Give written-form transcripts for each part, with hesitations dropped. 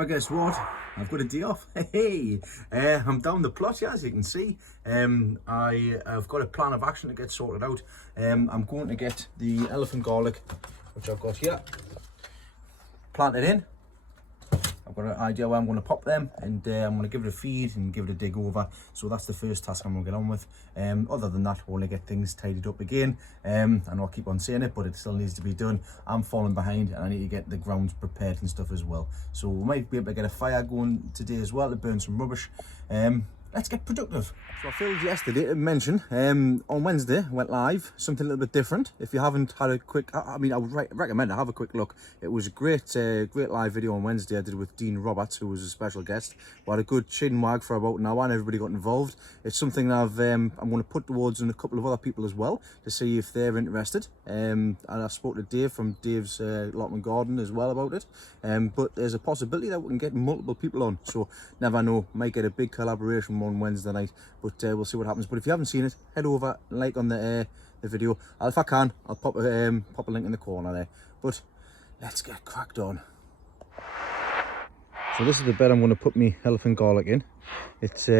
Ever guess what? I've got a day off. Hey, I'm down the plot here, as you can see. I've got a plan of action to get sorted out. I'm going to get the elephant garlic, which I've got here, planted in. I've got an idea where I'm going to pop them, and I'm going to give it a feed and give it a dig over. So that's the first task I'm going to get on with. Other than that, we'll only get things tidied up again. And I'll keep on saying it, but it still needs to be done. I'm falling behind, and I need to get the grounds prepared and stuff as well. So we might be able to get a fire going today as well to burn some rubbish. Let's get productive. So I failed yesterday to mention, on Wednesday went live, something a little bit different. If you haven't had a quick, I would recommend to have a quick look. It was a great live video on Wednesday I did with Dean Roberts, who was a special guest. We had a good chin wag for about an hour and everybody got involved. It's something that I'm going to put towards a couple of other people as well to see if they're interested. And I spoke to Dave from Dave's Allotment Garden as well about it. But there's a possibility that we can get multiple people on. So never know, might get a big collaboration on Wednesday night, but we'll see what happens. But if you haven't seen it, head over and like on the video. If I can, I'll pop a link in the corner there. But let's get cracked on. So this is the bed I'm going to put my elephant garlic in. It's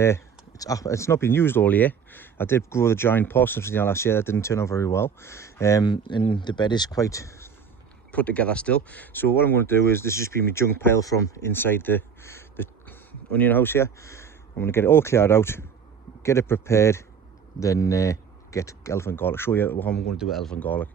not been used all year. I did grow the giant parsnips last year. That didn't turn out very well, and the bed is quite put together still. So what I'm going to do is, this has just been my junk pile from inside the onion house here. I'm going to get it all cleared out, get it prepared, then get elephant garlic. Show you how I'm going to do with elephant garlic.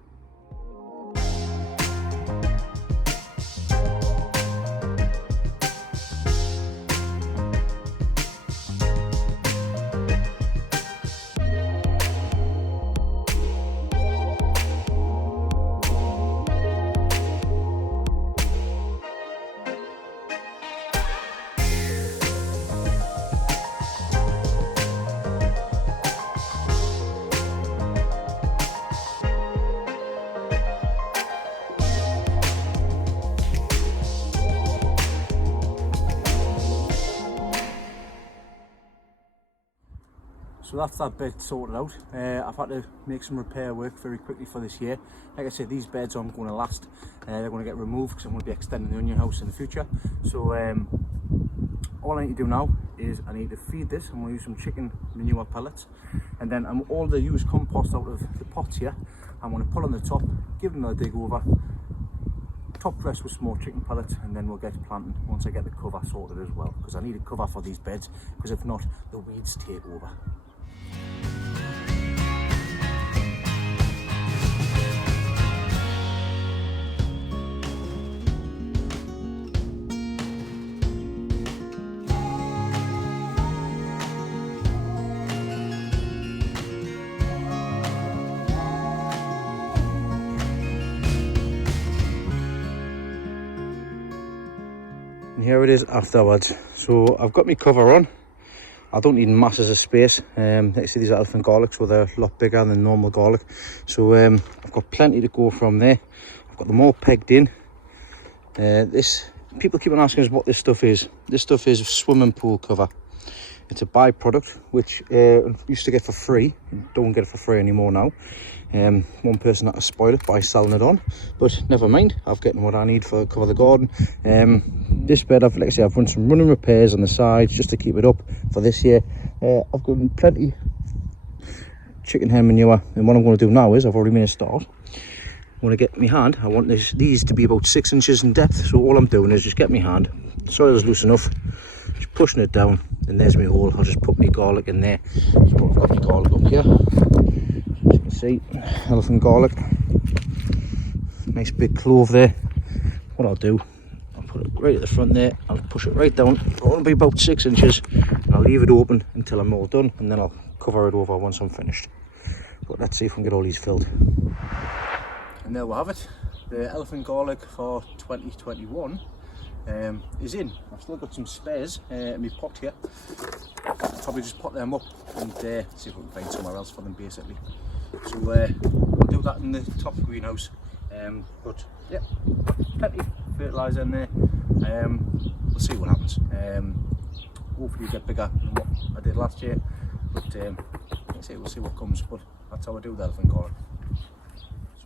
So that's that bed sorted out. I've had to make some repair work very quickly for this year. Like I said, these beds aren't going to last. They're going to get removed because I'm going to be extending the onion house in the future. So all I need to do now is I need to feed this. I'm going to use some chicken manure pellets, and then all the used compost out of the pots here, I'm going to put on the top, give it another dig over, top dress with small chicken pellets, and then we'll get planting once I get the cover sorted as well, because I need a cover for these beds, because if not, the weeds take over. And here it is afterwards. So I've got my cover on. I don't need masses of space. Like see, these are elephant garlic, so they're a lot bigger than normal garlic. So I've got plenty to go from there. I've got them all pegged in. People keep on asking us what this stuff is. This stuff is swimming pool cover. It's a byproduct which used to get for free. Don't get it for free anymore now. One person had to spoil it by selling it on, but never mind. I've gotten what I need for cover the garden. This bed, like I say, I've run some running repairs on the sides just to keep it up for this year. I've got plenty chicken hair manure, and what I'm going to do now is, I've already made a start. I'm going to get my hand. I want these to be about 6 inches in depth. So all I'm doing is just get my hand. The soil is loose enough. Just pushing it down, and there's my hole. I'll just put my garlic in there. So I've got my garlic up here. As you can see, elephant garlic. Nice big clove there. What I'll do, I'll put it right at the front there. I'll push it right down. It'll be about 6 inches, and I'll leave it open until I'm all done, and then I'll cover it over once I'm finished. But let's see if we can get all these filled. And there we have it. The elephant garlic for 2021 is in. I've still got some spares in my pot here. I'll probably just pot them up and see if we can find somewhere else for them, basically. So we'll do that in the top greenhouse. But yeah, plenty of fertiliser in there. We'll see what happens. Hopefully get bigger than what I did last year, but we'll see what comes. But that's how I do the elephant garlic.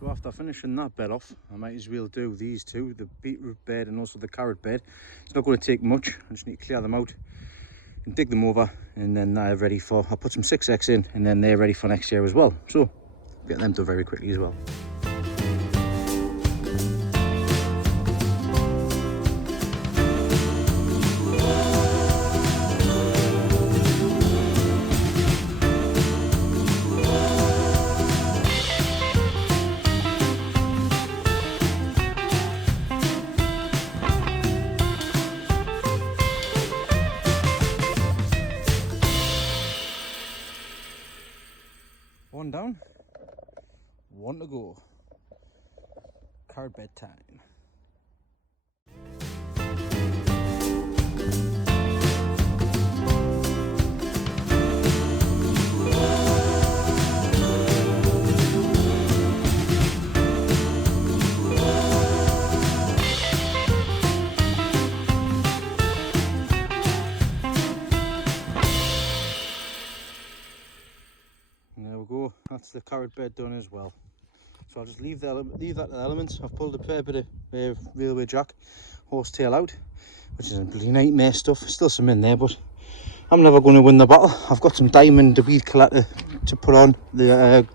So after finishing that bed off, I might as well do these two, the beetroot bed and also the carrot bed. It's not going to take much. I just need to clear them out and dig them over, and then they're ready for, I'll put some 6x in, and then they're ready for next year as well. So get them done very quickly as well. One down, one to go. Carrot bed time. And there we go, that's the carrot bed done as well. So I'll just leave that to the elements. I've pulled a fair bit of railway jack horsetail out, which is a bloody nightmare stuff. Still some in there, but I'm never going to win the battle. I've got some diamond weed collector to put on the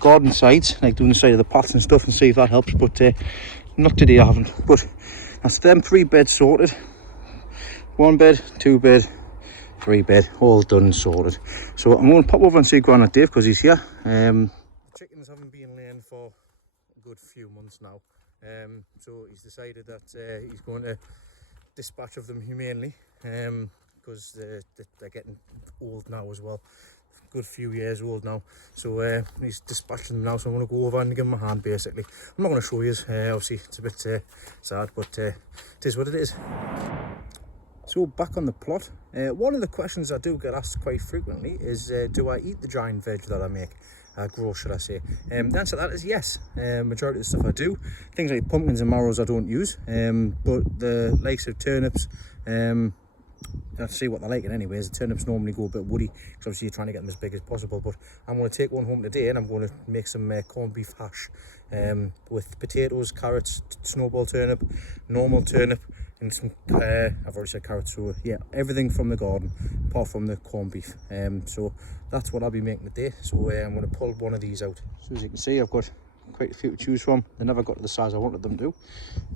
garden sides, like doing the side of the pots and stuff, and see if that helps. But not today, I haven't. But that's them 3 beds sorted. 1 bed, 2 bed, 3 bed, all done and sorted. So I'm going to pop over and see Granite Dave because he's here. The chickens haven't been laying for a good few months now, so he's decided that he's going to dispatch of them humanely, because they're getting old now as well, a good few years old now. So he's dispatching them now, so I'm going to go over and give him a hand basically. I'm not going to show you, obviously it's a bit sad, but it is what it is. So back on the plot, one of the questions I do get asked quite frequently is, do I eat the giant veg that I make? Grow, should I say? The answer to that is yes. Majority of the stuff I do. Things like pumpkins and marrows I don't use, but the likes of turnips, I'll see what they're like anyways. The turnips normally go a bit woody, because obviously you're trying to get them as big as possible. But I'm going to take one home today and I'm going to make some corned beef hash with potatoes, carrots, snowball turnip, normal turnip, and some, I've already said carrots, so yeah, everything from the garden apart from the corned beef. So that's what I'll be making today. So I'm going to pull one of these out. So as you can see, I've got quite a few to choose from. They never got to the size I wanted them to.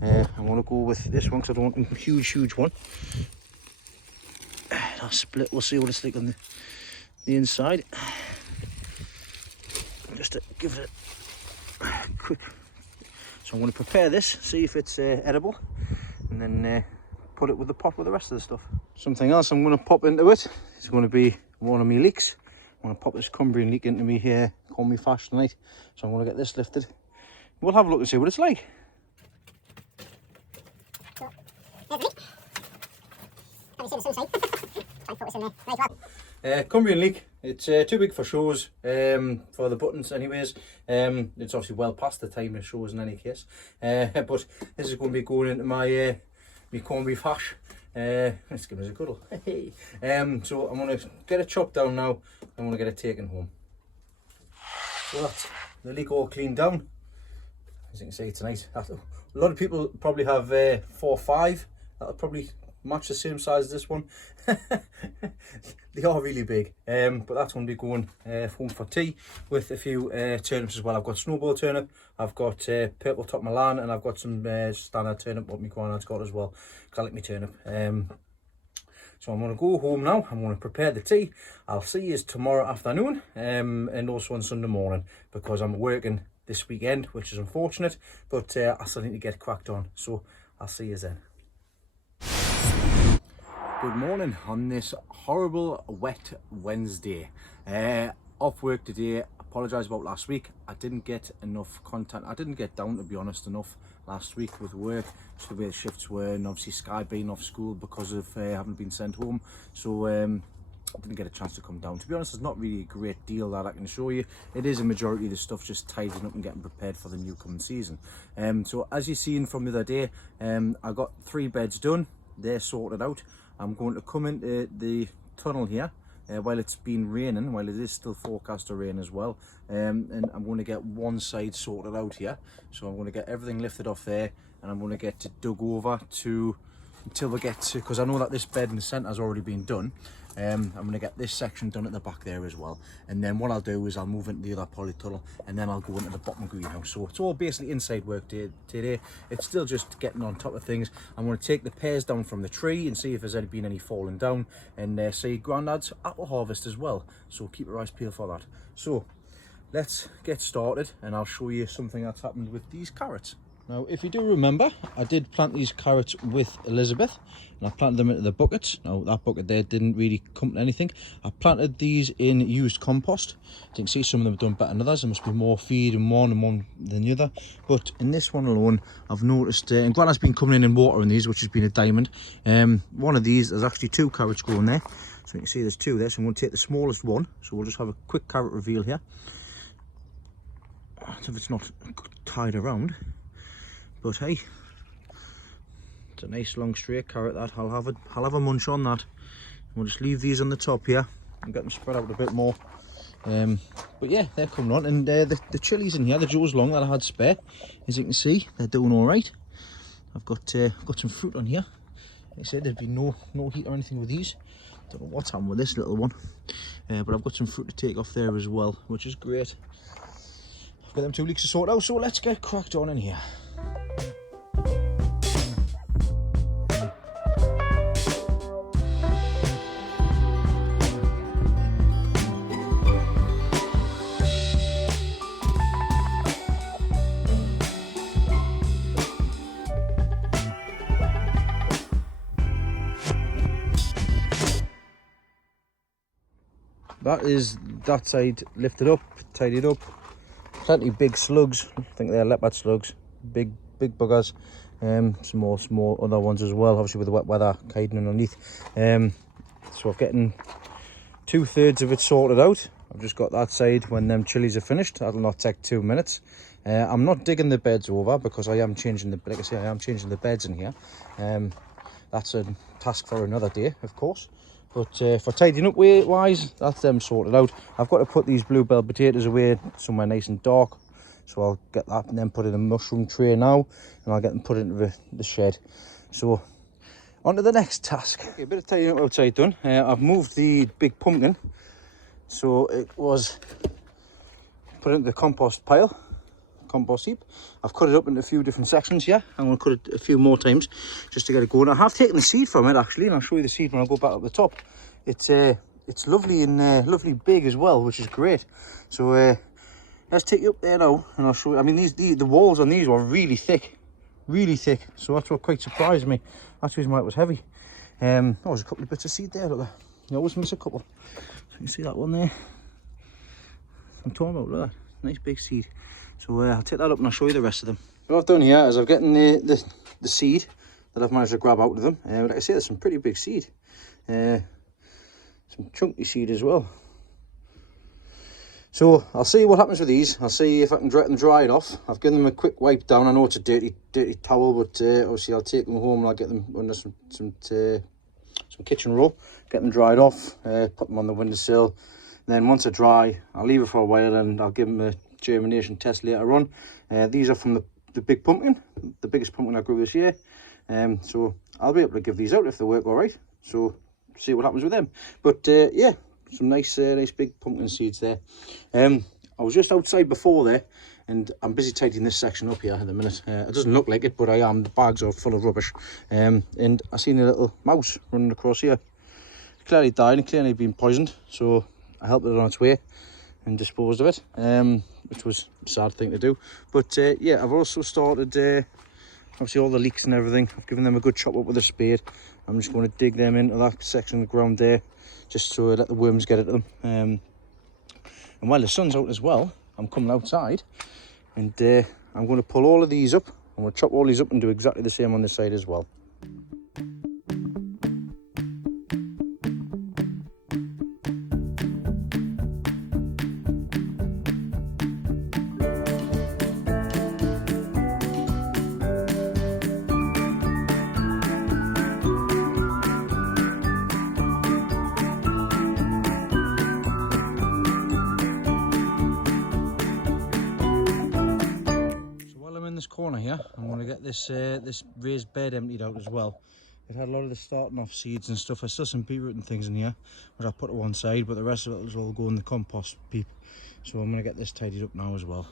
I want to go with this one because I don't want a huge one. I'll split, we'll see what it's like on the inside. Just to give it a quick. So I'm going to prepare this, see if it's edible, and then put it with the pot with the rest of the stuff. Something else I'm going to pop into it is going to be one of my leeks. I'm going to pop this Cumbrian leek into me corned beef hash tonight. So I'm going to get this lifted. We'll have a look and see what it's like. Cumbrian leek, it's too big for shows, for the buttons anyways. It's obviously well past the time of shows in any case, but this is going to be going into my corned beef hash. Let's give us a cuddle. So I'm going to get it chopped down now. I'm going to get it taken home. So that's the leek all cleaned down. As you can see tonight, a lot of people probably have 4 or 5. That'll probably match the same size as this one. They are really big, but that's going to be going home for tea with a few turnips as well. I've got snowball turnip, I've got purple top Milan, and I've got some standard turnip what my granddad's got as well, because I like my turnip. So I'm going to go home now. I'm going to prepare the tea. I'll see you tomorrow afternoon, and also on Sunday morning, because I'm working this weekend, which is unfortunate, but I still need to get cracked on. So I'll see you then. Good morning on this horrible wet Wednesday. Off work today. Apologise about last week. I didn't get enough content. I didn't get down, to be honest, enough last week with work. So the way the shifts were, and obviously Sky being off school because of having been sent home. So I didn't get a chance to come down. To be honest, there's not really a great deal that I can show you. It is a majority of the stuff just tidying up and getting prepared for the new coming season. So as you've seen from the other day, I got 3 beds done. They're sorted out. I'm going to come into the tunnel here while it's been raining, while it is still forecast to rain as well. And I'm going to get one side sorted out here. So I'm going to get everything lifted off there, and I'm going to get it dug over to until we get to, because I know that this bed in the centre has already been done. I'm going to get this section done at the back there as well, and then what I'll do is I'll move into the other polytunnel, and then I'll go into the bottom greenhouse. So it's all basically inside work today. It's still just getting on top of things. I'm going to take the pears down from the tree and see if there's been any falling down, and see Grandad's apple harvest as well, so keep your eyes peeled for that. So let's get started, and I'll show you something that's happened with these carrots. Now, if you do remember, I did plant these carrots with Elizabeth, and I planted them into the buckets. Now, that bucket there didn't really come to anything. I planted these in used compost. You can see some of them have done better than others. There must be more feed in one and one than the other. But in this one alone, I've noticed, and Granny's been coming in and watering these, which has been a diamond. One of these, there's actually 2 carrots growing there. So you can see there's 2 there. So I'm going to take the smallest one. So we'll just have a quick carrot reveal here. If it's not tied around. But hey, it's a nice long straight carrot that. I'll have a munch on that. We'll just leave these on the top here and get them spread out a bit more. But yeah, they're coming on, and the chilies in here, the Joe's Long that I had spare, as you can see, they're doing all right. I've got some fruit on here. Like I said, there'd be no heat or anything with these. Don't know what's happened with this little one, but I've got some fruit to take off there as well, which is great. I've got them 2 leeks to sort out, so let's get cracked on in here. That is that side lifted up, tidied up. Plenty big slugs. I think they're leopard slugs. Big buggers. Some more small other ones as well, obviously with the wet weather hiding underneath. So I've getting 2/3 of it sorted out. I've just got that side. When them chilies are finished, that'll not take 2 minutes. I'm not digging the beds over because I am changing the, like I say, I am changing the beds in here. That's a task for another day, of course. But for tidying up weight-wise, that's them sorted out. I've got to put these bluebell potatoes away somewhere nice and dark. So I'll get that and then put it in a mushroom tray now. And I'll get them put into the shed. So, on to the next task. Okay, a bit of tidying up outside done. I've moved the big pumpkin. So it was put into the compost pile. Compost heap. I've cut it up into a few different sections here. I'm going to cut it a few more times just to get it going. I have taken the seed from it actually, and I'll show you the seed when I go back up the top. It's lovely and lovely big as well, which is great. So let's take you up there now, and I'll show you. I mean, the walls on these were really thick, so that's what quite surprised me. That's the reason why it was heavy. There was a couple of bits of seed there. Look there. You always miss a couple. So you can see that one there. I'm talking about, look at that. Nice big seed. So I'll take that up and I'll show you the rest of them. What I've done here is I've gotten the seed that I've managed to grab out of them. Like I say, there's some pretty big seed. Some chunky seed as well. So I'll see what happens with these. I'll see if I can get them dried off. I've given them a quick wipe down. I know it's a dirty towel, but obviously I'll take them home and I'll get them under some kitchen roll. Get them dried off, put them on the windowsill. And then once they're dry, I'll leave it for a while and I'll give them a germination test later on. These are from the big pumpkin, the biggest pumpkin I grew this year. So I'll be able to give these out if they work all right. So see what happens with them. But yeah, some nice big pumpkin seeds there. I was just outside before there, and I'm busy tidying this section up here at the minute. It doesn't look like it, but I am. The bags are full of rubbish. And I seen a little mouse running across here. It clearly died and clearly been poisoned. So I helped it on its way and disposed of it, which was a sad thing to do. But yeah, I've also started obviously all the leeks and everything. I've given them a good chop up with a spade. I'm just going to dig them into that section of the ground there, just to let the worms get at them. And while the sun's out as well, I'm coming outside and I'm going to pull all of these up. I'm going to chop all these up and do exactly the same on this side as well. this corner here, I'm going to get this this raised bed emptied out as well. It had a lot of the starting off seeds and stuff. There's still some beetroot and things in here, which I put to one side, but the rest of it was all go in the compost heap. So I'm going to get this tidied up now as well.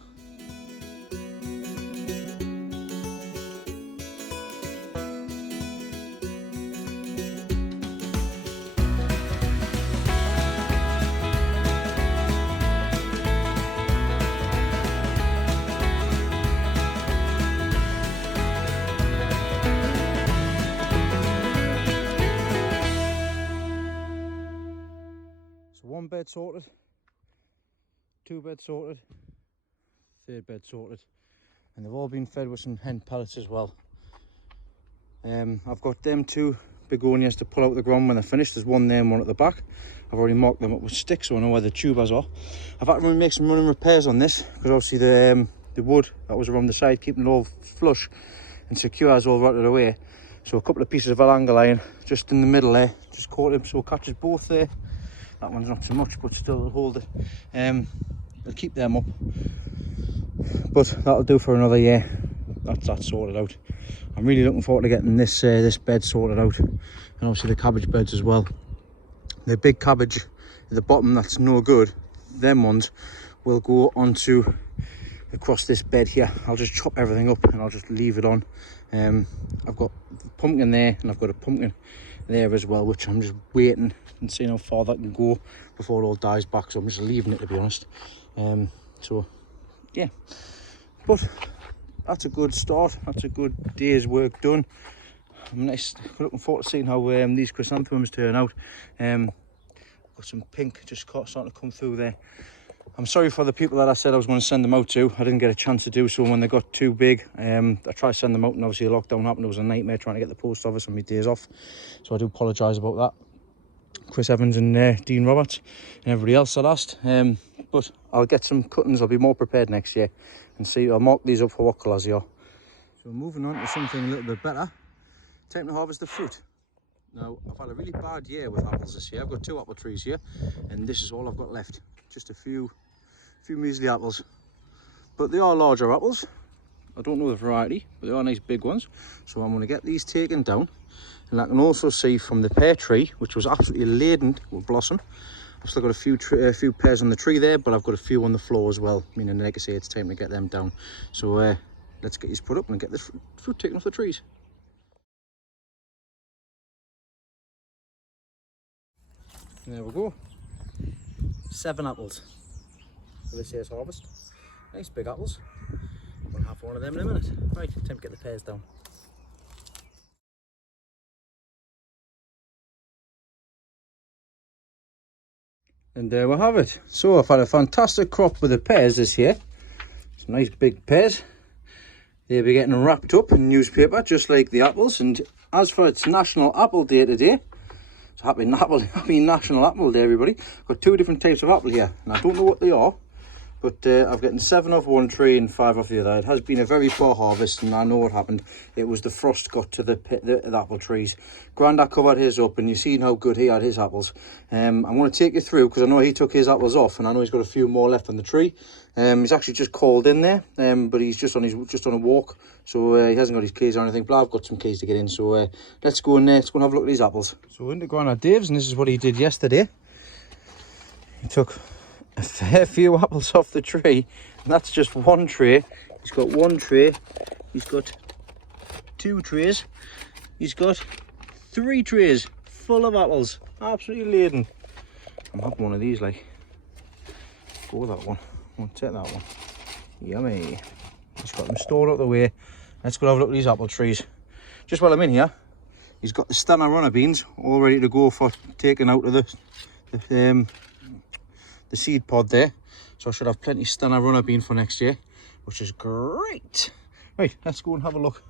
One bed sorted, 2 beds sorted, 3rd bed sorted, and they've all been fed with some hen pellets as well. I've got them 2 begonias to pull out the ground when they're finished. There's one there and one at the back. I've already marked them up with sticks so I know where the tubers are. I've had to make some running repairs on this because obviously the wood that was around the side, keeping it all flush and secure, has all rotted away. So a couple of pieces of alangle iron just in the middle there, just caught it so it catches both there. That one's not so much, but still will hold it. I'll keep them up, but that'll do for another year. That's sorted out. I'm really looking forward to getting this this bed sorted out, and obviously the cabbage beds as well. The big cabbage at the bottom that's no good, them ones will go onto across this bed here. I'll just chop everything up and I'll just leave it on. I've got a pumpkin there and I've got a pumpkin there as well, which I'm just waiting and seeing how far that can go before it all dies back, so I'm just leaving it, to be honest. So yeah, but that's a good start. That's a good day's work done. I'm looking forward to seeing how these chrysanthemums turn out. Got some pink just starting to come through there. I'm sorry for the people that I said I was going to send them out to. I didn't get a chance to do so when they got too big. I tried to send them out and obviously the lockdown happened. It was a nightmare trying to get the post office on my days off. So I do apologise about that. Chris Evans and Dean Roberts and everybody else I asked. But I'll get some cuttings. I'll be more prepared next year and see. I'll mark these up for what colours they are. So moving on to something a little bit better. Time to harvest the fruit. Now, I've had a really bad year with apples this year. I've got 2 apple trees here and this is all I've got left. Just a few measly apples, but they are larger apples. I don't know the variety, but they are nice big ones. So I'm going to get these taken down, and I can also see from the pear tree, which was absolutely laden with blossom. I've still got a few pears on the tree there, but I've got a few on the floor as well, meaning, like I say, it's time to get them down. So let's get these put up and get the fruit taken off the trees. And there we go, 7 apples for this year's harvest. Nice big apples. I'm going to have one of them in a minute. Right, time to get the pears down. And there we have it. So I've had a fantastic crop with the pears this year. Some nice big pears. They'll be getting wrapped up in newspaper just like the apples. And as for its National Apple Day today, so happy National Apple Day, everybody. I've got 2 different types of apple here, and I don't know what they are, but I've gotten 7 off one tree and 5 off the other. It has been a very poor harvest, and I know what happened. It was the frost got to the apple trees. Grandad covered his up, and you've seen how good he had his apples. I'm going to take you through, because I know he took his apples off, and I know he's got a few more left on the tree. He's actually just called in there, but he's just on a walk, so he hasn't got his keys or anything. But I've got some keys to get in, so let's go in there. Let's go and have a look at these apples. So into Grandad Dave's, and this is what he did yesterday. He took a fair few apples off the tree, and that's just one tray. He's got 1 tray, he's got 2 trays, he's got 3 trays full of apples, absolutely laden. I'm having one of these, like, go with that one. I'll take that one. Yummy. He's got them stored out the way. Let's go have a look at these apple trees. Just while I'm in here, he's got the Stanner runner beans all ready to go for taking out of the seed pod there. So I should have plenty of Stanner runner bean for next year, which is great. Right, let's go and have a look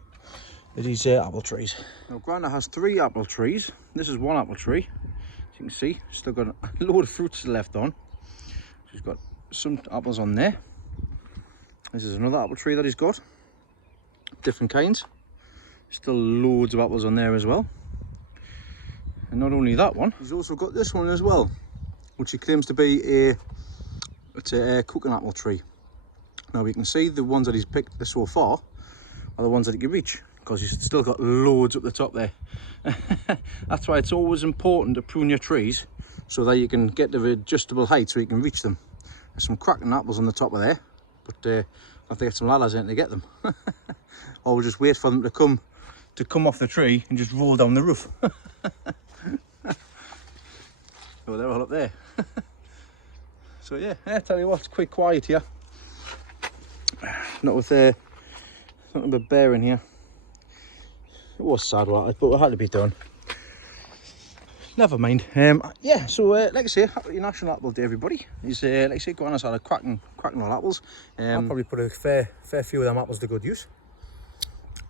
at these apple trees. Now Grandad has 3 apple trees. This is 1 apple tree. As you can see, still got a load of fruits left on. He's got some apples on there. This is another apple tree that he's got. Different kinds. Still loads of apples on there as well. And not only that one, he's also got this one as well, which he claims to be a cooking apple tree. Now we can see the ones that he's picked so far are the ones that he can reach, because he's still got loads up the top there. That's why it's always important to prune your trees so that you can get the adjustable height so you can reach them. There's some cracking apples on the top of there, but I'll have to get some ladders in to get them. Or we'll just wait for them to come off the tree and just roll down the roof. Oh, they're all up there. So yeah, I tell you what, it's quite quiet here. Not with nothing but bear in here. It was sad, but it had to be done. Never mind. Yeah, so like I say, happy National Apple Day, everybody. He's like I say, going us out of cracking all apples. I'll probably put a fair few of them apples to good use.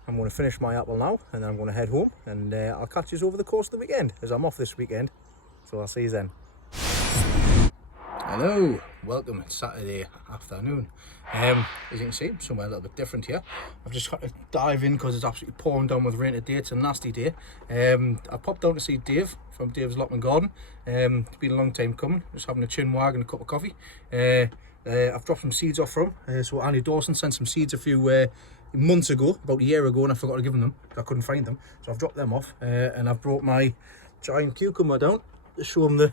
I'm going to finish my apple now, and then I'm going to head home, and I'll catch you over the course of the weekend, as I'm off this weekend. So I'll see you then. Hello, welcome. It's Saturday afternoon. As you can see, somewhere a little bit different here. I've just got to dive in because it's absolutely pouring down with rain today. It's a nasty day. I popped down to see Dave from Dave's Allotment Garden. It's been a long time coming, just having a chin wag and a cup of coffee. I've dropped some seeds off from so Andy Dawson sent some seeds a few months ago, about a year ago, and I forgot to give them. I couldn't find them, so I've dropped them off, and I've brought my giant cucumber down to show him the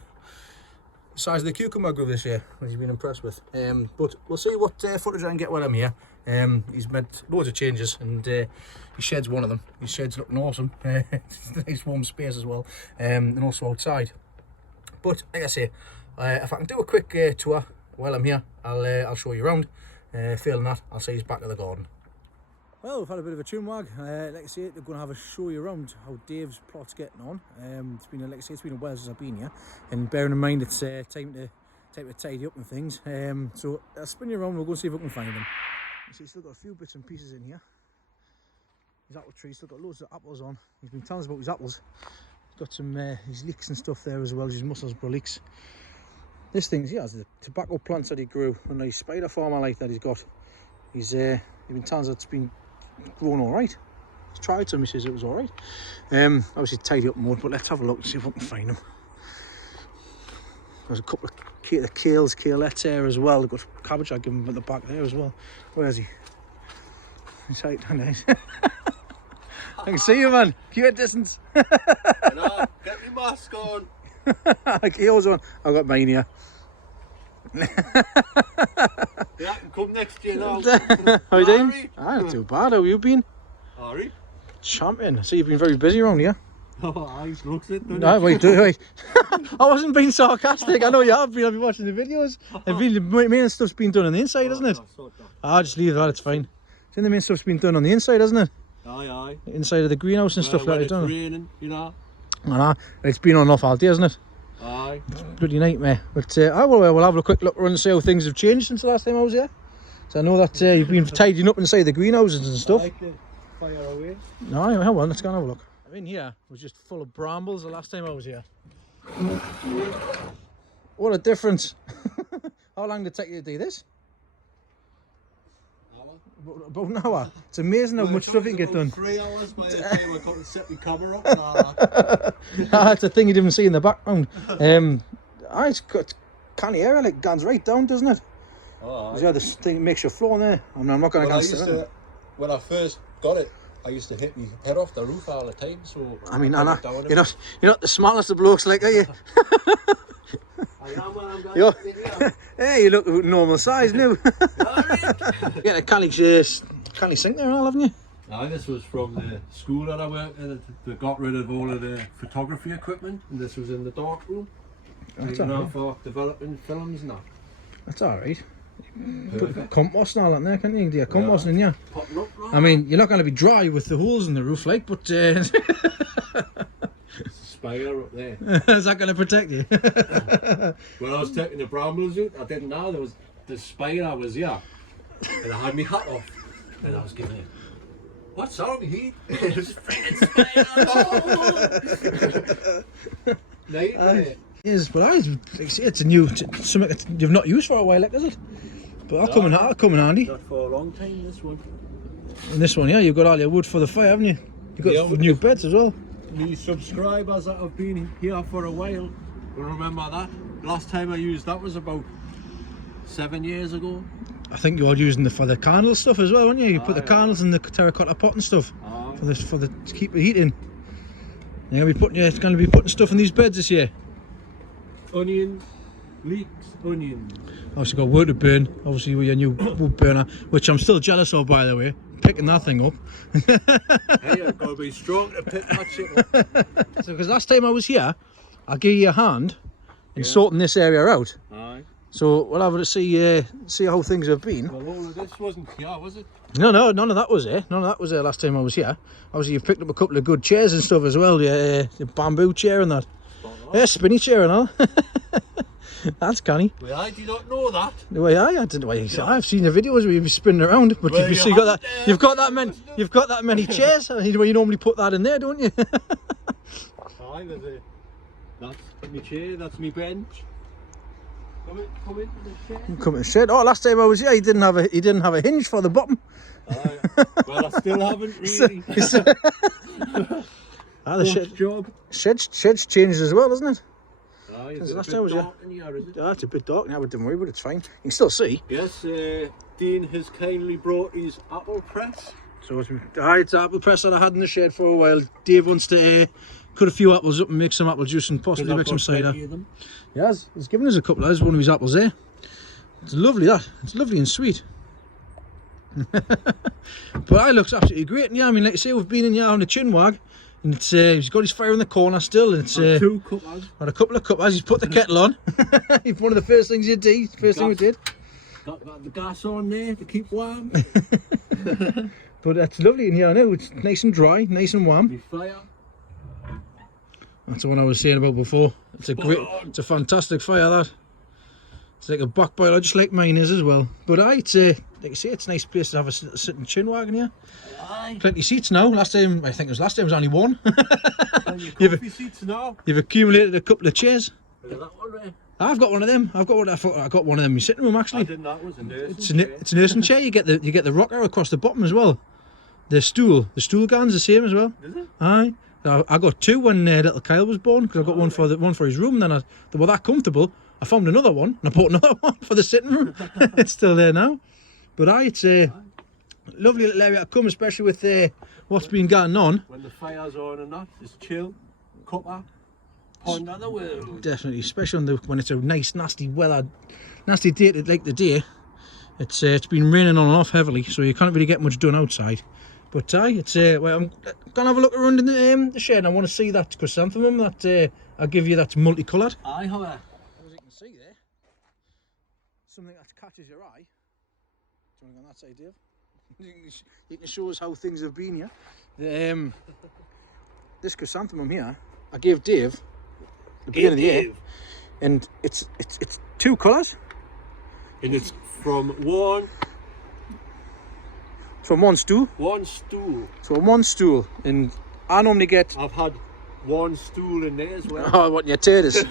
size of the cucumber I grew this year, which he's been impressed with. But we'll see what footage I can get while I'm here. He's made loads of changes, and his shed's one of them. His shed's looking awesome. It's a nice warm space as well, and also outside. But like I say, if I can do a quick tour while I'm here, I'll show you around. Failing that, I'll see you back to the garden. Well, we've had a bit of a tune wag. Like I say, they're going to have a show you around how Dave's plot's getting on. It's been, like I say, it's been a while since I've been here, and bearing in mind it's time to tidy up and things. So I'll spin you around. We'll go see if we can find them. You see, he's still got a few bits and pieces in here. His apple tree still got loads of apples on. He's been telling us about his apples. He's got some his leeks and stuff there as well as his Musselburgh leeks. This thing's, yeah, the tobacco plants that he grew and the spider farmer like that he's got. He's been telling us it's been growing all right. He's tried some, he says it was all right. Obviously tidy up more, but let's have a look and see if we can find them. There's a couple of kalettes there as well. They've got cabbage I give him at the back there as well. Where is he? He's right, nice. I can see you, man. Keep at distance. Get my mask on. Yours on. I've got mine here. Yeah, I can come next year now. How you doing? Not too bad. How have you been? Alright. Champion. I see you've been very busy around here. Oh, I looks it, doesn't No, wait, wait. I wasn't being sarcastic. I know you have been. I've been watching the videos. The main stuff's been done on the inside, isn't it? I'll just leave that. It's fine. The main stuff's been done on the inside, isn't it? Aye, aye. Inside of the greenhouse and stuff like that. It's raining, you know. I know. It's been on off all day, hasn't it? Aye. It's a bloody nightmare. But we'll have a quick look around and see how things have changed since the last time I was here. So I know that you've been tidying up inside the greenhouses and stuff. Fire away. No, hang on, let's go and have a look. I'm in here, it was just full of brambles the last time I was here. What a difference. How long did it take you to do this? About an hour. It's amazing how much stuff you can get done. 3 hours by the time I got to set my camera up and all that. That's a thing you didn't see in the background. It's got canny area, like guns right down, doesn't it? Oh, yeah, this thing makes your floor there. I mean, I'm not going to go. When I first got it, I used to hit my head off the roof all the time. So I mean, Anna, you're not the smallest of blokes, like, are you? Hey, you look normal size now. You get a canny sink there and all, haven't you? No, this was from the school that I worked in. They got rid of all of the photography equipment, and this was in the dark room. That's all right. For developing films and that. That's all right. Put compost and all that there, can't you? Do your compost in, yeah. Up, I mean, you're not going to be dry with the holes in the roof, like, but spider up there. Is that going to protect you? When I was taking the brambles out, I didn't know there was the spider was here, and I had my hat off, and I was giving it. What's on me heat? It was a freaking spider. Nightmare. Yes, but it's a new something that you've not used for a while, like, is it? But I'll come in handy. Not for a long time, this one. And this one, yeah, you've got all your wood for the fire, haven't you? You've got new beds as well. The subscribers that have been here for a while will remember that. Last time I used that was about 7 years ago. I think you are using the for the candle stuff as well, aren't you? You put the candles in the terracotta pot and stuff for the to keep the heat in. You're going to be putting stuff in these beds this year. Onions, leeks, onions. Obviously got wood to burn. Obviously with your new wood burner, which I'm still jealous of, by the way. Picking that thing up. Hey, I've got to be strong to pick that shit up. So, because last time I was here, I gave you a hand in sorting this area out. Aye. So we'll have to see how things have been. Well, all of this wasn't here, was it? No, none of that was there. None of that was there last time I was here. Obviously, you've picked up a couple of good chairs and stuff as well. The bamboo chair and that. Yeah, spinny chair and all. That's canny. Well, I do not know that. Well, I didn't. Well, I've seen the videos where you've been spinning around, but well, you've got that. You've got that many chairs. You normally put that in there, don't you? Aye, that's my chair. That's my bench. Come into the shed. Come in the shed. Oh, last time I was here, he didn't have a hinge for the bottom. Well, I still haven't really. The shed's changed as well, isn't it? Is it a bit dark in here, is it? It's a bit dark now, but don't worry, but it's fine. You can still see. Yes, Dean has kindly brought his apple press. So it's apple press that I had in the shed for a while. Dave wants to cut a few apples up and make some apple juice and possibly make some cider. Yeah, he's given us a couple. There's one of his apples there. It's lovely, that. It's lovely and sweet. But it looks absolutely great. And yeah, I mean, like I say, we've been in here on the chin wag. And it's, he's got his fire in the corner still. And it's two cuppas. Got a couple of cuppas. He's put the kettle on. It's one of the first things you did. First thing we did. Got the gas on there to keep warm. But it's lovely in here now. It's nice and dry, nice and warm. The fire. That's the one I was saying about before. It's a fantastic fire, that. It's like a back boiler, just like mine is as well. But it's like I say, it's a nice place to have a sitting chin wagon here. Aye. Plenty of seats now. I think it was last time, it was only one. Seats now. You've accumulated a couple of chairs. Is that one there? I've got one of them. I got one of them in my sitting room, actually. I didn't know it was a nursing chair. It's a nursing chair. You get the rocker across the bottom as well. The stool gun's the same as well. Is it? Aye. I got two when little Kyle was born, because I got one for his room. Then they were that comfortable. I found another one and I bought another one for the sitting room. It's still there now. But it's a lovely little area to come, especially with what's been going on. When the fire's on and that, it's chill, cuppa, pond of the world. Definitely, especially when it's a nice, nasty day like the day. It's been raining on and off heavily, so you can't really get much done outside. But well, I'm gonna have a look around in the shed. And I want to see that chrysanthemum that I'll give you, that's multicoloured. Aye, however. As you can see there, something that catches your eye. Do you want to go on that side, Dave? You can show us how things have been here. This chrysanthemum here, I gave Dave the beginning of the year, and it's two colours. And it's from one stool. One stool. So one stool, and I normally get. I've had one stool in there as well. Oh, what your turtis?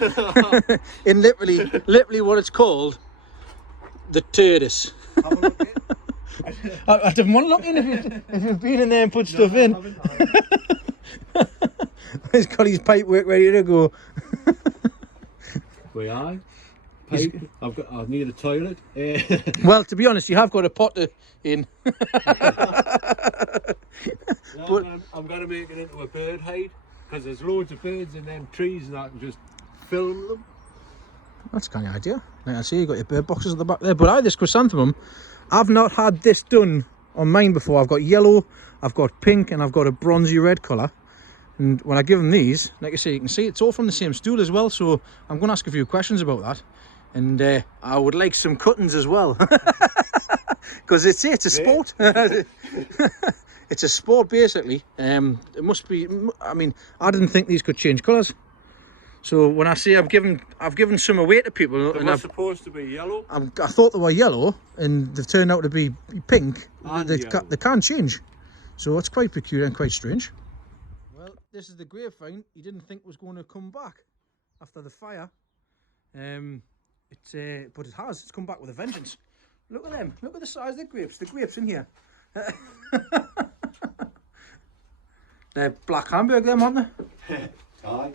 In literally what it's called, the turtis. Have a look in. I didn't want to look in if you've been in there and put stuff in. He's got his pipe work ready to go. We are. Pipe. I need a toilet. Well, to be honest, you have got a pot in. But I'm going to make it into a bird hide, because there's loads of birds in them trees and I can just film them. That's kind of idea. Like I see, you got your bird boxes at the back there. But this chrysanthemum, I've not had this done on mine before. I've got yellow, I've got pink, and I've got a bronzy red colour. And when I give them these, like I say, you can see it's all from the same stool as well. So I'm going to ask a few questions about that. And I would like some cuttings as well. Because it's a sport. It's a sport, basically. It must be, I mean, I didn't think these could change colours. So when I say I've given some away to people, They were supposed to be yellow. I thought they were yellow, and they've turned out to be pink. They can't change. So it's quite peculiar and quite strange. Well, this is the grapevine he didn't think was going to come back after the fire. But it has. It's come back with a vengeance. Look at them. Look at the size of the grapes. The grapes in here. They're black Hamburg, them, aren't they? Aye.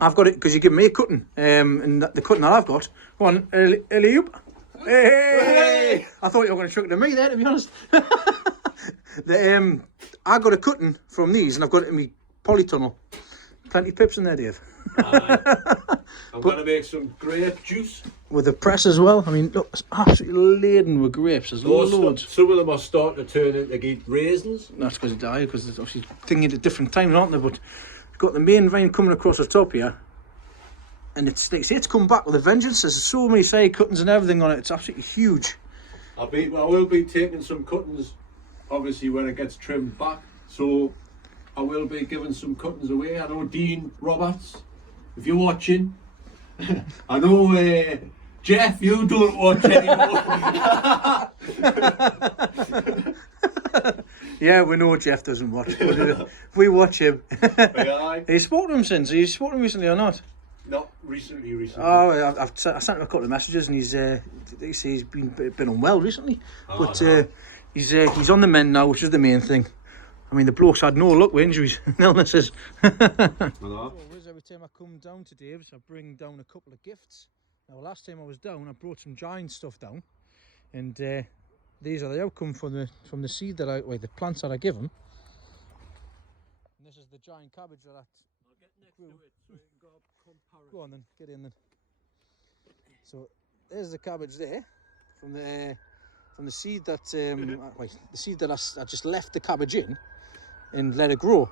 I've got it because you give me a cutting, and the cutting that I've got. Go on, alley-oop. Hey! way. I thought you were going to chuck it to me there, to be honest. I got a cutting from these, and I've got it in my polytunnel. Plenty of pips in there, Dave. I'm going to make some grape juice. With the press as well. I mean, look, it's absolutely laden with grapes. There's loads. Some of them are starting to turn into raisins. That's because it died, because it's obviously thinking at different times, aren't they? But you've got the main vein coming across the top here. And it's come back with a vengeance. There's so many side cuttings and everything on it. It's absolutely huge. I will be taking some cuttings, obviously, when it gets trimmed back. So I will be giving some cuttings away. I know Dean Roberts, if you're watching. I know Jeff, you don't watch anymore. Yeah, we know Jeff doesn't watch. But we watch him. Aye. Have you spoken to him since? Have you spoken to him recently or not? Not recently. Oh, I sent him a couple of messages, and he's been unwell recently, but he's on the mend now, which is the main thing. I mean, the bloke's had no luck with injuries and illnesses. Every time I come down to Dave's, I bring down a couple of gifts. Now, last time I was down, I brought some giant stuff down, and these are the outcome from the seed that the plants that I give him. And this is the giant cabbage that I grew. Go on then, get in then. So there's the cabbage there from the seed that the seed that I just left the cabbage in and let it grow.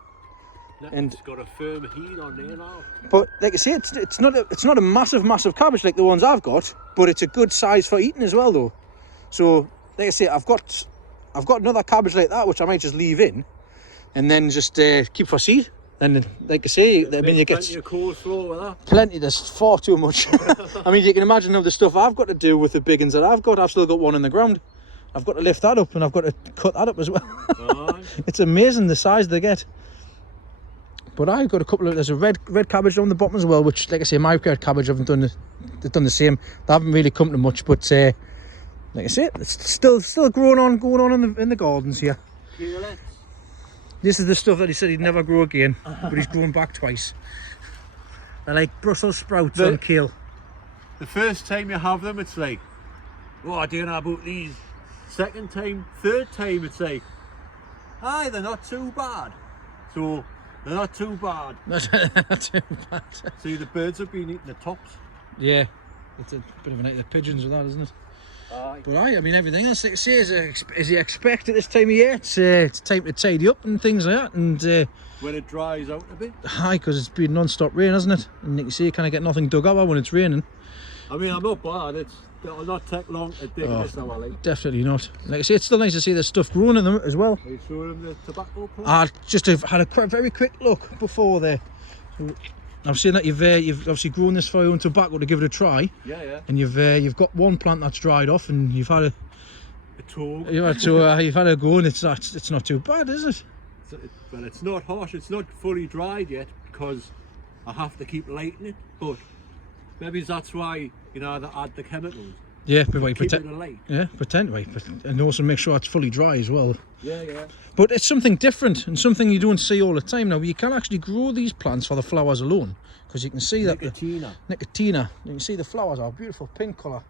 And it's got a firm heat on there now. But like I say, it's not a massive cabbage like the ones I've got, but it's a good size for eating as well though. So like I say, I've got another cabbage like that which I might just leave in, and then just keep for seed. And like I say, I mean, you get plenty of coleslaw with that. Plenty, there's far too much. I mean, you can imagine now the stuff I've got to do with the big ones that I've got. I've still got one in the ground. I've got to lift that up, and I've got to cut that up as well. It's amazing the size they get. But I've got a couple of, there's a red cabbage down the bottom as well, which, like I say, my red cabbage haven't done they've done the same. They haven't really come to much, but like I say, it's still going on in the gardens here. This is the stuff that he said he'd never grow again, but he's grown back twice. They're like Brussels sprouts on kale. The first time you have them, it's like, oh, I don't know about these. Second time, third time, it's like, aye, they're not too bad. So, they're not too bad. Not too bad. See, the birds have been eating the tops. Yeah, it's a bit of a night of the pigeons with that, isn't it? Aye. But I mean, everything else, like I say, as you expect at this time of year, it's time to tidy up and things like that. And when it dries out a bit. Aye, because it's been non-stop rain, hasn't it? And like you say, you kind of get nothing dug up when it's raining. I mean, I'm not bad. It'll not take long to dig this now, like. Definitely not. Like I say, it's still nice to see there's stuff growing in them as well. Are you showing them the tobacco plant? I just had a very quick look before there. So, I've seen that you've obviously grown this for your own tobacco to give it a try. Yeah. And you've got one plant that's dried off, and you've had you've had a go, and it's not too bad, is it? But it's not harsh. It's not fully dried yet because I have to keep lighting it. But maybe that's why they add the chemicals. Yeah, but wait, keep it alight. Yeah, and also make sure it's fully dry as well. Yeah. But it's something different and something you don't see all the time now. You can actually grow these plants for the flowers alone, because you can see that Nicotina. You can see the flowers are a beautiful pink colour.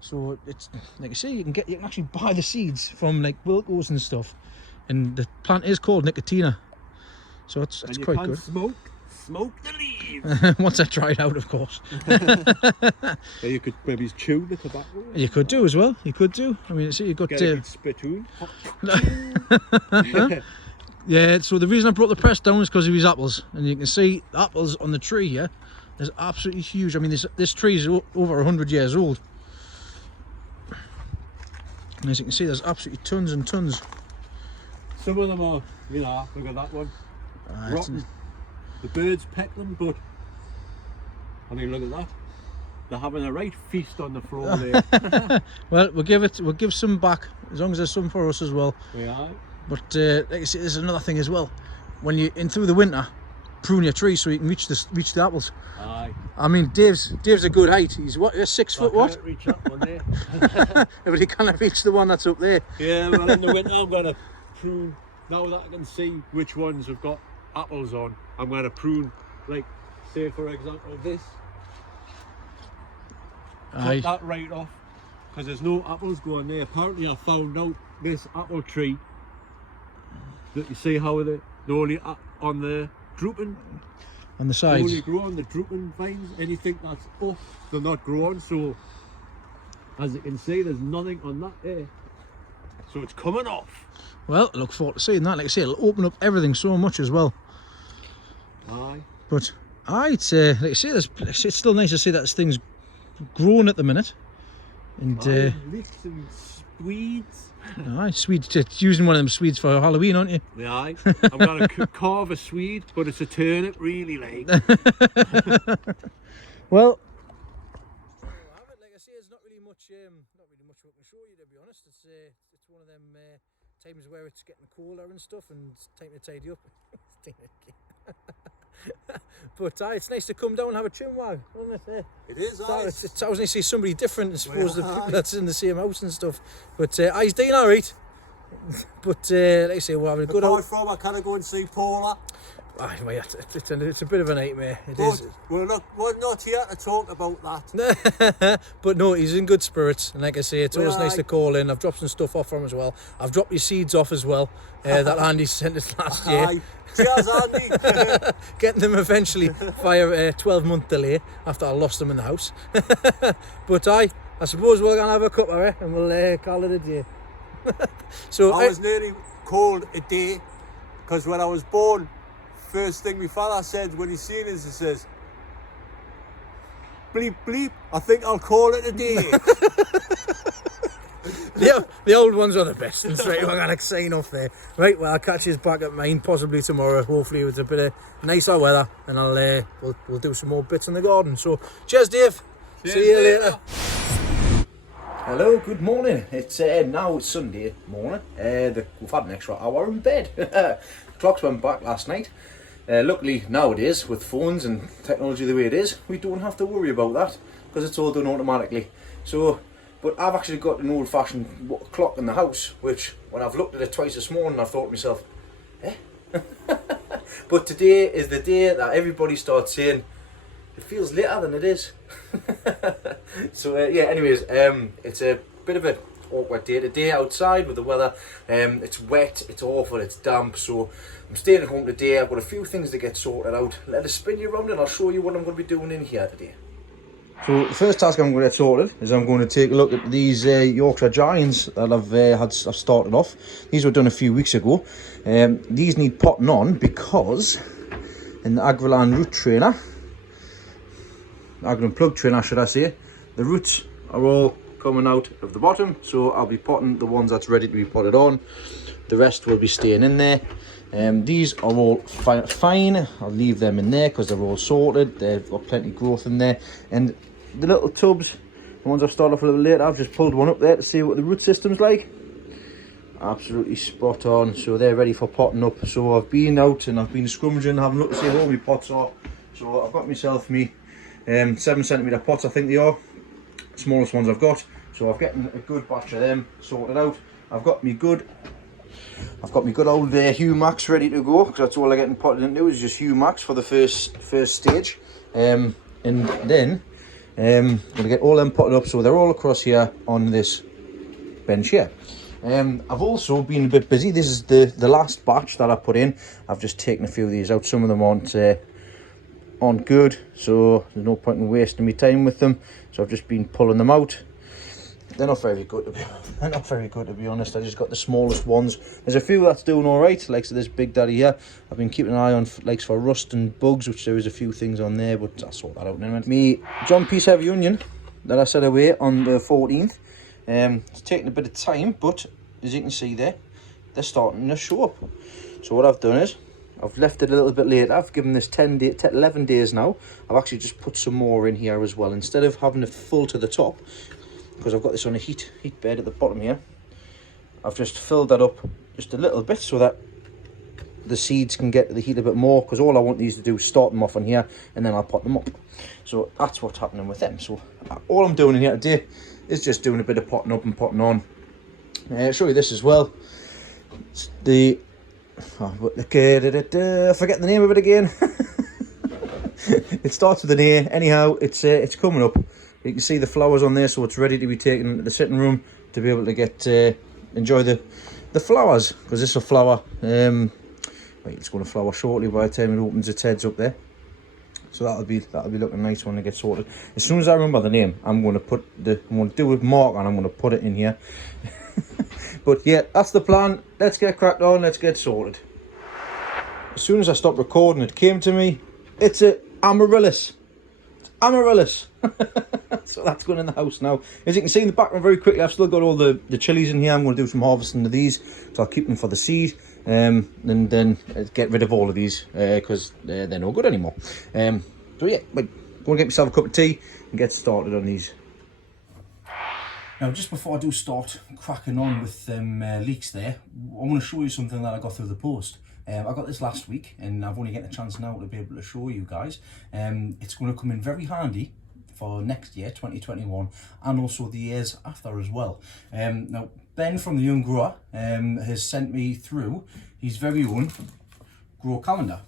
So it's like I say, you can actually buy the seeds from like Wilco's and stuff, and the plant is called Nicotina. So it's quite good. Smoke the leaves. Once I tried out, of course. Yeah, you could maybe chew the tobacco. You could do as well. You could do. I mean, see, you've got get a good spittoon. Yeah. So the reason I brought the press down is because of these apples, and you can see the apples on the tree here. There's absolutely huge. I mean, this tree is over 100 years old. And as you can see, there's absolutely tons and tons. Some of them are, look at that one. Rotten. The birds peck them, but I mean, look at that. They're having a right feast on the floor there. Well, we'll give some back, as long as there's some for us as well. Yeah. But like I say, there's another thing as well. When you're in through the winter, prune your tree so you can reach the apples. Aye. I mean, Dave's a good height. He's what? 6 foot what? I can't reach that one there. But he can't reach the one that's up there. Yeah, well, in the winter I'm gonna prune. Now that I can see which ones have got apples on, I'm going to prune, like, say for example this. Cut that right off, because there's no apples going there. Apparently I found out this apple tree, that you see how they're only on the drooping, On the they sides. only grow on the drooping vines. Anything that's up, they're not growing. So as you can see, there's nothing on that there, so it's coming off. Well, I look forward to seeing that. Like I say, it'll open up everything so much as well. Aye. But like I say, it's still nice to see that this thing's growing at the minute. And Leeks and Swedes. aye, Swedes, just using one of them Swedes for Halloween, aren't you? Yeah, aye. I'm gonna carve a Swede, but it's a turnip, really, like. Well, like I say, there's not really much I can show you, to be honest. It's one of them times where it's getting colder and stuff, and it's time to tidy up. But it's nice to come down and have a chin wag, isn't it? It is, It's always nice to see somebody different, I suppose, the people that's in the same house and stuff. But he's doing all right. But like I say, we're having a good out. from, I can't go and see Paula. It's a bit of a nightmare. It is. We're not here to talk about that. But no, he's in good spirits, and like I say, it's always nice to call in. I've dropped some stuff off from him as well. I've dropped your seeds off as well. That Andy sent us last year. Aye. Cheers, Andy. Getting them eventually via a 12-month delay after I lost them in the house. But I suppose we're gonna have a cuppa, and we'll call it a day. So I was nearly called a day, because when I was born, first thing my father said when he seen us, he says, bleep bleep, I think I'll call it a day. The old ones are the best, and straight away I'm going to sign off there. Right, well, I'll catch you back at mine possibly tomorrow, hopefully with a bit of nicer weather, and we'll do some more bits in the garden. So cheers, Dave. See you later. Hello, good morning. It's now Sunday morning. We've had an extra hour in bed. Clocks went back last night. Luckily nowadays, with phones and technology the way it is, we don't have to worry about that, because it's all done automatically. So, but I've actually got an old-fashioned clock in the house, which when I've looked at it twice this morning, I've thought to myself, But today is the day that everybody starts saying it feels later than it is. So yeah, anyways, it's a bit of an awkward day today outside with the weather. It's wet, it's awful, it's damp, so I'm staying at home today. I've got a few things to get sorted out. Let us spin you around and I'll show you what I'm going to be doing in here today. So the first task I'm going to get sorted is I'm going to take a look at these Yorkshire Giants that I've started off. These were done a few weeks ago. These need potting on because in the Agriland root trainer, Agriland plug trainer should I say, the roots are all coming out of the bottom, so I'll be potting the ones that's ready to be potted on. The rest will be staying in there. These are all fine. I'll leave them in there because they're all sorted. They've got plenty of growth in there. And the little tubs, the ones I've started off a little later, I've just pulled one up there to see what the root system's like. Absolutely spot on. So they're ready for potting up. So I've been out and I've been scrummaging, having a look to see what my pots are. So I've got myself me 7cm pots, I think they are. Smallest ones I've got. So I've getting a good batch of them sorted out. I've got my good old Hugh Max ready to go, because that's all I'm getting potted into is just Hugh Max for the first stage. And then I'm gonna get all them potted up, so they're all across here on this bench here. I've also been a bit busy. This is the last batch that I put in. I've just taken a few of these out. Some of them aren't good, so there's no point in wasting my time with them. So I've just been pulling them out. They're not very good to be honest. I just got the smallest ones. There's a few that's doing all right, like so this Big Daddy here. I've been keeping an eye on likes for rust and bugs, which there is a few things on there, but I'll sort that out in a minute. Me John Peace Heavy Onion that I set away on the 14th. It's taking a bit of time, but as you can see there, they're starting to show up. So what I've done is I've left it a little bit later. I've given this 11 days now. I've actually just put some more in here as well, instead of having it full to the top, because I've got this on a heat bed at the bottom here. I've just filled that up just a little bit so that the seeds can get the heat a bit more, because all I want these to do is start them off on here and then I'll pot them up. So that's what's happening with them. So all I'm doing in here today is just doing a bit of potting up and potting on. I'll show you this as well. It's I forget the name of it again. It starts with an A. Anyhow, it's coming up. You can see the flowers on there, so it's ready to be taken into the sitting room to be able to get enjoy the flowers, because this will flower. It's going to flower shortly by the time it opens its heads up there. So that'll be looking nice when it gets sorted. As soon as I remember the name, I'm going to do a mark and I'm going to put it in here. But yeah, that's the plan. Let's get cracked on. Let's get sorted. As soon as I stopped recording, it came to me. It's a amaryllis. Amaryllis. So that's going in the house now. As you can see in the background very quickly, I've still got all the chilies in here. I'm going to do some harvesting of these, so I'll keep them for the seed. And then get rid of all of these because they're no good anymore. So yeah, go and get myself a cup of tea and get started on these. Now, just before I do start cracking on with them leeks there, I want to show you something that I got through the post. I got this last week and I've only getting a chance now to be able to show you guys. It's going to come in very handy for next year, 2021, and also the years after as well. Now, Ben from the Young Grower has sent me through his very own grow calendar.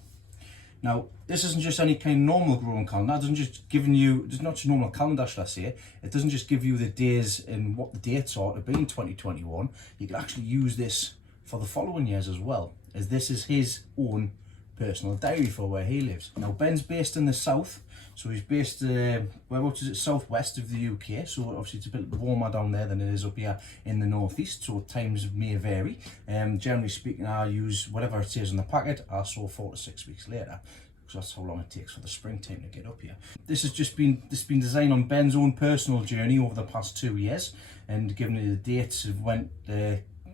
Now, this isn't just any kind of normal growing calendar. It doesn't just giving you, it's not just normal calendar, should I say. It doesn't just give you the days and what the dates are to be in 2021. You can actually use this for the following years as well, as this is his own personal diary for where he lives. Now, Ben's based in the south, so he's based, whereabouts is it, southwest of the UK, so obviously it's a bit warmer down there than it is up here in the northeast, so times may vary. Generally speaking, I use whatever it says on the packet. I sow 4 to 6 weeks later, because that's how long it takes for the springtime to get up here. This has just been designed on Ben's own personal journey over the past 2 years, and given you the dates of when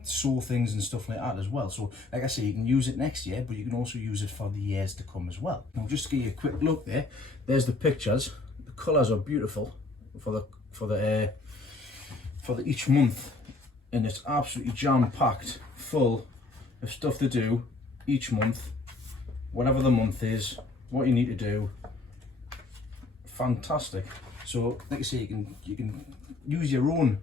sow things and stuff like that as well. So like I say, you can use it next year, but you can also use it for the years to come as well. Now, just to give you a quick look there, there's the pictures. The colours are beautiful for each month, and it's absolutely jam-packed full of stuff to do each month, whatever the month is, what you need to do. Fantastic. So like I say, you can use your own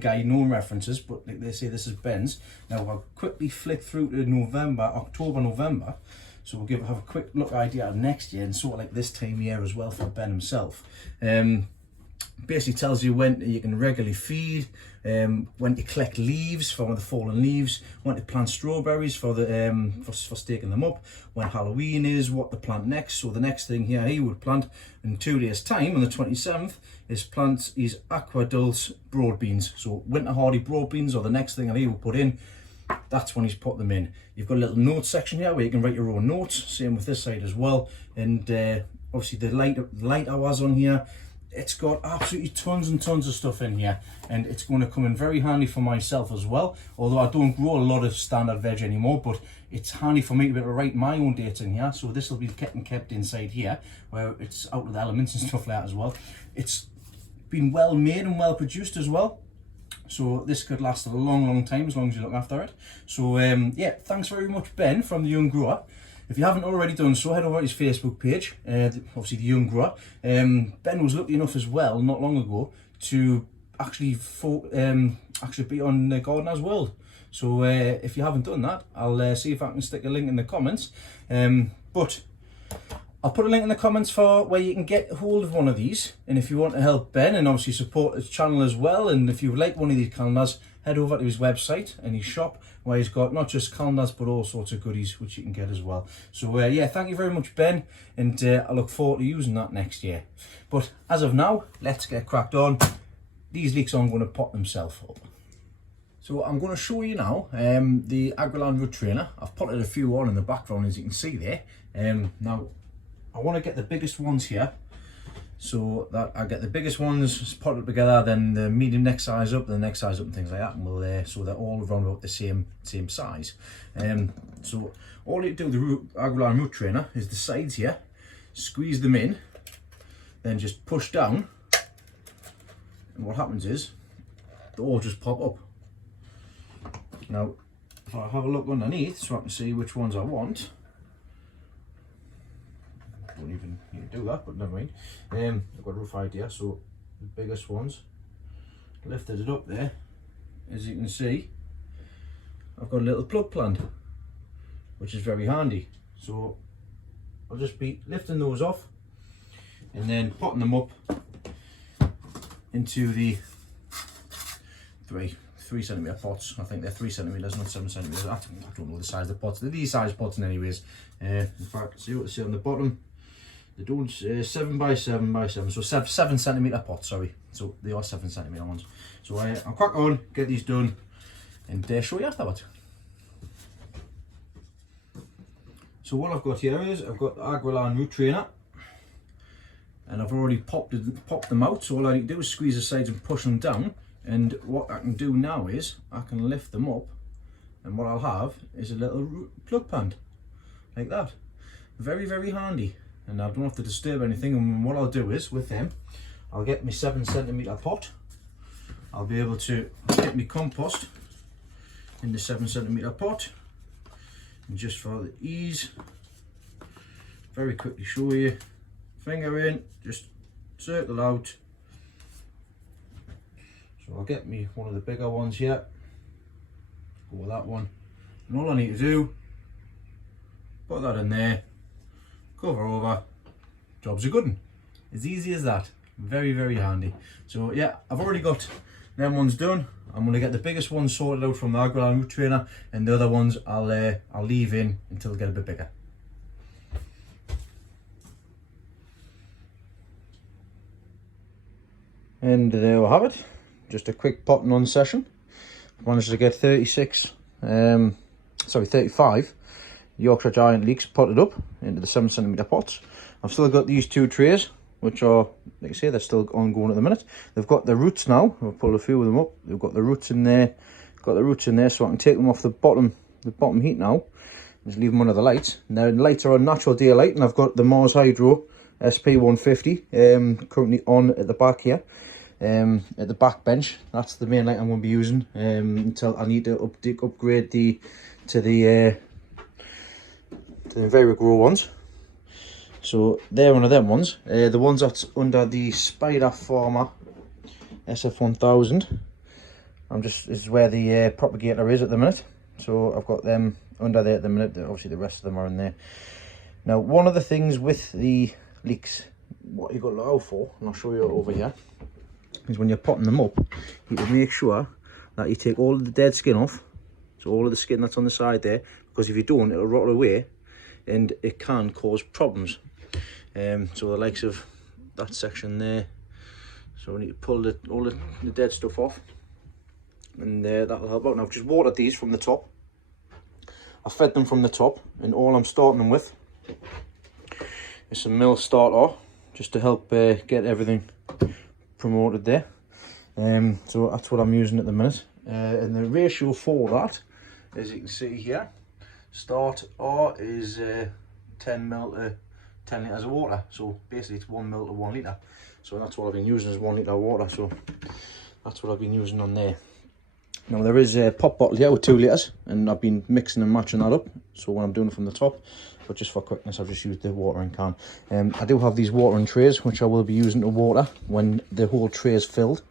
guide, no references, but like they say, this is Ben's. Now I'll quickly flick through to October, November, so we'll have a quick look idea of next year, and sort of like this time of year as well for Ben himself. Basically tells you when you can regularly feed, when to collect leaves for the fallen leaves, when to plant strawberries for the for staking them up, when Halloween is, what to plant next. So the next thing here he would plant in 2 days time on the 27th is plant his aqua dulce broad beans. So winter hardy broad beans are the next thing that he will put in. That's when he's put them in. You've got a little notes section here where you can write your own notes, same with this side as well. And obviously the light hours on here, it's got absolutely tons and tons of stuff in here, and it's going to come in very handy for myself as well. Although I don't grow a lot of standard veg anymore, but it's handy for me to be able to write my own dates in here. So this will be kept inside here, where it's out with elements and stuff like that as well. It's been well made and well produced as well, so this could last a long time as long as you look after it. So yeah, thanks very much, Ben from the Young Grower. If you haven't already done so, head over to his Facebook page, obviously the Young Grower. Ben was lucky enough as well, not long ago, to actually be on Gardener's World. So if you haven't done that, I'll see if I can stick a link in the comments. But I'll put a link in the comments for where you can get hold of one of these. And if you want to help Ben and obviously support his channel as well, and if you like one of these calendars, head over to his website and his shop, where he's got not just calendars but all sorts of goodies which you can get as well. So yeah, thank you very much, Ben, and I look forward to using that next year. But as of now, let's get cracked on. These leeks aren't going to pop themselves up. So I'm going to show you now the Agriland root trainer. I've potted a few on in the background, as you can see there. Now I want to get the biggest ones here, so that I get the biggest ones potted together, then the medium next size up, the next size up, and things like that, and we'll so they're all around about the same size. So all you do with the Agriland root trainer is the sides here, squeeze them in, then just push down, and what happens is they all just pop up. Now if I have a look underneath so I can see which ones I want, don't even need to do that, but never mind. I've got a rough idea. So the biggest ones, lifted it up there, as you can see, I've got a little plug planned, which is very handy. So I'll just be lifting those off and then potting them up into the 3cm pots. I think they're 3 centimeters, not 7 centimeters. I don't know the size of the pots. They're these size pots anyways. In fact, see what they say on the bottom. They don't 7 by 7 by 7, so 7 centimeter pots. Sorry, so they are 7 centimeter ones. So I'll crack on, get these done, and show you afterwards. So what I've got here is I've got the Agrelon root trainer, and I've already popped them out. So all I need to do is squeeze the sides and push them down. And what I can do now is I can lift them up, and what I'll have is a little plug pand like that. Very, very handy, and I don't have to disturb anything. And what I'll do is with them, I'll get my 7 centimeter pot. I'll be able to get my compost in the 7 centimeter pot, and just for the ease, very quickly show you, finger in, just circle out. So I'll get me one of the bigger ones here, go with that one, and all I need to do, put that in there, cover over, job's a good one. As easy as that. Very, very handy. So yeah, I've already got them ones done. I'm going to get the biggest one sorted out from the Agrelon root trainer, and the other ones I'll leave in until they get a bit bigger. And there we have it. Just a quick potting on session. Managed to get 35 Yorkshire Giant leeks potted up into the 7 centimeter pots. I've still got these 2 trays, which are, like I say, they're still ongoing at the minute. They've got the roots now. I've pulled a few of them up. They've got the roots in there. Got the roots in there, so I can take them off the bottom heat now. Just leave them under the lights. Now the lights are on natural daylight, and I've got the Mars Hydro SP150 currently on at the back here. At the back bench. That's the main light I'm going to be using until I need to upgrade to the Grow ones. So they're one of them ones. The ones that's under the Spider Farmer SF1000. This is where the propagator is at the minute. So I've got them under there at the minute. Obviously the rest of them are in there. Now one of the things with the leeks, what you've got to look out for, and I'll show you over here, is when you're potting them up, you can make sure that you take all of the dead skin off. So all of the skin that's on the side there, because if you don't, it'll rot away and it can cause problems. So the likes of that section there, so we need to pull all the dead stuff off, and that'll help out. Now I've just watered these from the top. I fed them from the top, and all I'm starting them with is some mill starter, just to help get everything promoted there. So that's what I'm using at the minute, and the ratio for that, as you can see here, start R is 10 ml to 10 litres of water. So basically it's 1 ml to 1 litre. So that's what I've been using, is 1 litre of water. So that's what I've been using on there. Now there is a pop bottle here with 2 litres, and I've been mixing and matching that up. So when I'm doing it from the top, but just for quickness, I've just used the watering can. I do have these watering trays, which I will be using to water when the whole tray is filled.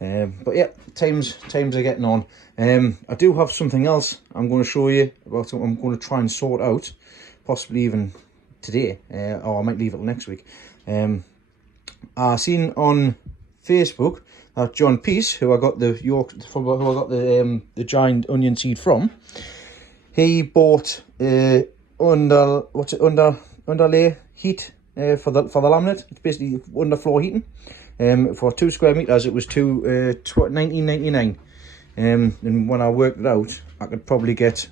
But yeah, times are getting on. I do have something else I'm going to show you about. I'm going to try and sort out, possibly even today, or I might leave it next week. I seen on Facebook that John Peace, who I got the giant onion seed from, he bought underlay heat for the laminate. It's basically underfloor heating. For 2 square meters, it was $19.99. And when I worked it out, I could probably get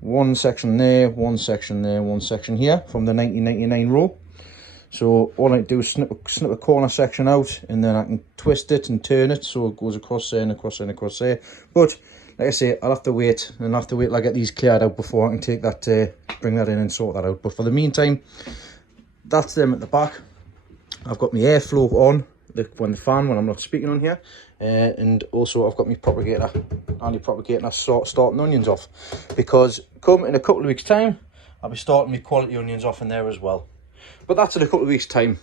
one section there, one section there, one section here from the 19.99 roll. So all I need to do is snip a corner section out, and then I can twist it and turn it so it goes across there and across there and across there. But like I say, I'll have to wait till I get these cleared out before I can take that, bring that in and sort that out. But for the meantime, that's them at the back. I've got my airflow on when I'm not speaking on here, and also I've got my anti-propagator starting onions off, because come in a couple of weeks time I'll be starting my quality onions off in there as well. But that's in a couple of weeks time.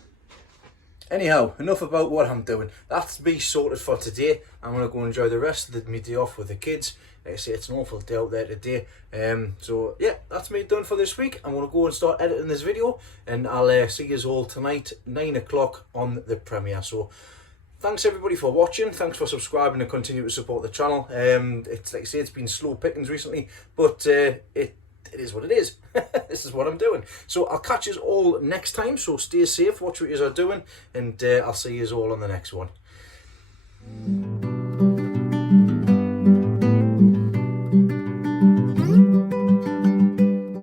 Anyhow, enough about what I'm doing. That's me sorted for today. I'm going to go enjoy the rest of my day off with the kids. Like I say, it's an awful day out there today. So yeah, that's me done for this week. I'm going to go and start editing this video, and I'll see you all tonight, 9 o'clock on the premiere. So thanks everybody for watching. Thanks for subscribing and continue to support the channel. It's like I say, it's been slow pickings recently, but it is what it is. This is what I'm doing. So I'll catch you all next time. So stay safe, watch what you are doing, and I'll see you all on the next one.